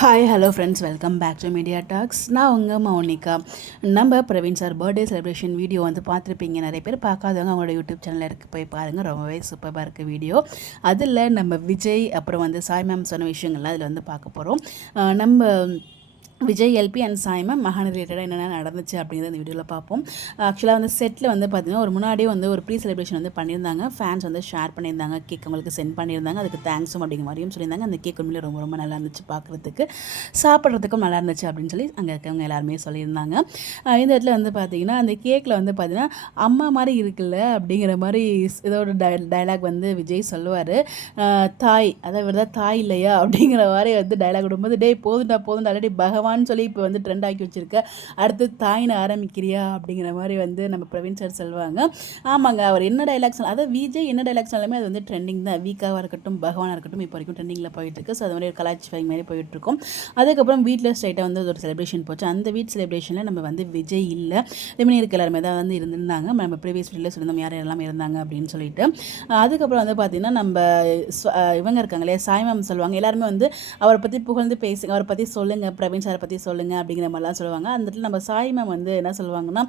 Hi hello friends, welcome back to media talks. நான் உங்கள் மௌனிகா. நம்ம Praveen sir birthday celebration video வந்து பார்த்துருப்பீங்க. நிறைய பேர் பார்க்காதவங்க அவங்களோட யூடியூப் சேனலில் இருக்குது, போய் பாருங்கள். ரொம்பவே சூப்பராக இருக்குது வீடியோ. அதில் நம்ம விஜய் அப்புறம் வந்து சாய் மேம் சொன்ன விஷயங்கள்லாம் அதில் வந்து பார்க்க போகிறோம். நம்ம Vijay LP and Sai ma'am மகான் ரிலேட்டடாக என்னென்ன நடந்துச்சு அப்படிங்கிறத இந்த வீடியோவில் பார்ப்போம். ஆக்சுவலாக வந்து செட்டில் வந்து பார்த்திங்கன்னா ஒரு முன்னாடியே வந்து ஒரு ப்ரீ செலிப்ரேஷன் வந்து பண்ணியிருந்தாங்க. ஃபேன்ஸ் வந்து ஷேர் பண்ணியிருந்தாங்க, கேக் அவங்களுக்கு சென்ட் பண்ணியிருந்தாங்க. அதுக்கு தேங்க்ஸும் அப்படிங்கிற மாதிரியும் சொல்லியிருந்தாங்க. அந்த கேக் உண்மையிலே ரொம்ப ரொம்ப நல்லா இருந்துச்சு, பார்க்குறதுக்கு சாப்பிட்றதுக்கும் நல்லா இருந்துச்சு அப்படின்னு சொல்லி அங்கே இருக்கவங்க எல்லாருமே சொல்லியிருந்தாங்க. இந்த இடத்துல வந்து பார்த்திங்கன்னா அந்த கேக்கில் வந்து பார்த்திங்கன்னா அம்மா மாதிரி இருக்குல்ல அப்படிங்கிற மாதிரி இதோட டைலாக் வந்து விஜய் சொல்லுவார். தாய் அதை விட தாய் இல்லையா அப்படிங்கிற மாதிரி வந்து டைலாக் விடும்போது, டே போதுண்டா ஆல்ரெடி பகவான் சொல்லி இப்போ வந்து ட்ரெண்ட் ஆக்கி வச்சுருக்க, அடுத்து தாயின்னு ஆரம்பிக்கிறியா அப்படிங்கிற மாதிரி வந்து நம்ம பிரவீன் சார் சொல்லுவாங்க. ஆமாங்க, அவர் என்ன டைலாக்ஸ் அதாவது விஜய் என்ன டைலாக்ஸ் சொன்னாலுமே அது வந்து ட்ரெண்டிங் தான். வீக்காவாக இருக்கட்டும், பகவானாக இருக்கட்டும், இப்போ வரைக்கும் ட்ரெண்டிங்கில் போயிட்டுருக்கு. ஸோ அது மாதிரி ஒரு கலாச்சாரம் மாதிரி போயிட்டுருக்கோம். அதுக்கப்புறம் வீட்டில் ஸ்ட்ரைட்டாக வந்து ஒரு செலிப்ரேஷன் போச்சு. அந்த வீட் செலிப்ரேஷனில் நம்ம வந்து விஜய் இல்லை, ரெமினியருக்கு எல்லாருமே தான் வந்து இருந்திருந்தாங்க. நம்ம ப்ரீவியஸ் வீட்டில் சொல்லியிருந்தோம் யார் யாரெல்லாம் இருந்தாங்க அப்படின்னு சொல்லிட்டு. அதுக்கப்புறம் வந்து பார்த்திங்கன்னா நம்ம இவங்க இருக்காங்களே சாய் மேம் சொல்லுவாங்க, எல்லாருமே வந்து அவரை பற்றி புகழ்ந்து பேசுங்க, அவரை பற்றி சொல்லுங்கள், பிரவீன் சாரை பற்றி சொல்லுங்கள் அப்படிங்கிற மாதிரிலாம் சொல்லுவாங்க. அந்த இடத்துல நம்ம சாய் மேம் வந்து என்ன சொல்லுவாங்கன்னா,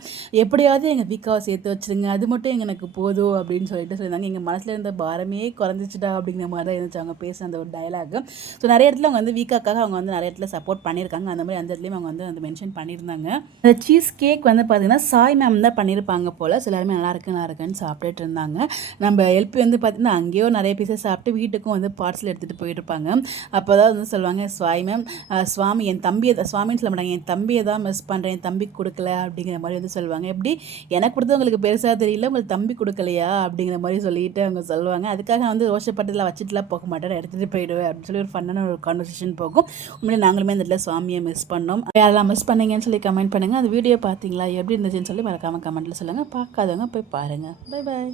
எப்படியாவது எங்கள் வீக்காவை சேர்த்து வச்சுருங்க, அது மட்டும் எனக்கு போதும் அப்படின்னு சொல்லிட்டு சொல்லியிருந்தாங்க. எங்கள் மனசில் இருந்த பாரமே குறைஞ்சிச்சுடா அப்படிங்கிற மாதிரி தான் இருந்துச்சு அவங்க பேசுகிற அந்த ஒரு டயலாக். ஸோ நிறைய இடத்துல அவங்க வந்து வீக்காக்காக அவங்க வந்து நிறைய இடத்துல சப்போர்ட் பண்ணியிருக்காங்க. அந்த மாதிரி அந்த இடத்துலையும் அவங்க வந்து மென்ஷன் பண்ணியிருந்தாங்க. அந்த சீஸ் கேக் வந்து பார்த்தீங்கன்னா சாய் மேம் தான் பண்ணியிருப்பாங்க போல். ஸோ எல்லாருமே நல்லா இருக்குன்னு சாப்பிட்டுட்டு இருந்தாங்க. நம்ம எல்பி வந்து பார்த்திங்கன்னா அங்கேயோ நிறைய பீஸை சாப்பிட்டு வீட்டுக்கும் வந்து பார்சல் எடுத்துகிட்டு போயிருப்பாங்க. அப்போ தான் வந்து சொல்லுவாங்க, சாய் மேம் சுவாமி என் தம்பியை சுவாமின்னு சொல்ல மாட்டாங்க, என் தம்பியை தான் மிஸ் பண்ணுறேன், என் தம்பி கொடுக்கல அப்படிங்கிற மாதிரி வந்து சொல்லுவாங்க. எப்படி எனக்கு கொடுத்தது உங்களுக்கு பெருசாக தெரியல, உங்களுக்கு தம்பி கொடுக்கலையா அப்படிங்கிற மாதிரி சொல்லிட்டு அவங்க சொல்லுவாங்க. அதுக்காக வந்து ரோஷப்பட்டதில் வச்சுட்டுலாம் போக மாட்டேன், எடுத்துகிட்டு போயிடுவேன் அப்படின்னு சொல்லி ஒரு ஃபன்னான ஒரு கான்வர்சேஷன் போகும். உண்மையிலே நாங்களுமே இந்த இடத்துல சுவாமியை மிஸ் பண்ணோம். யாரெல்லாம் மிஸ் பண்ணீங்கன்னு சொல்லி கமெண்ட் பண்ணுங்கள். அந்த வீடியோ பார்த்தீங்களா, எப்படி இருந்துச்சுன்னு சொல்லி மறக்காமல் கமெண்ட்டில் சொல்லுங்கள். பார்க்காதவங்க போய் பாருங்கள். Bye bye.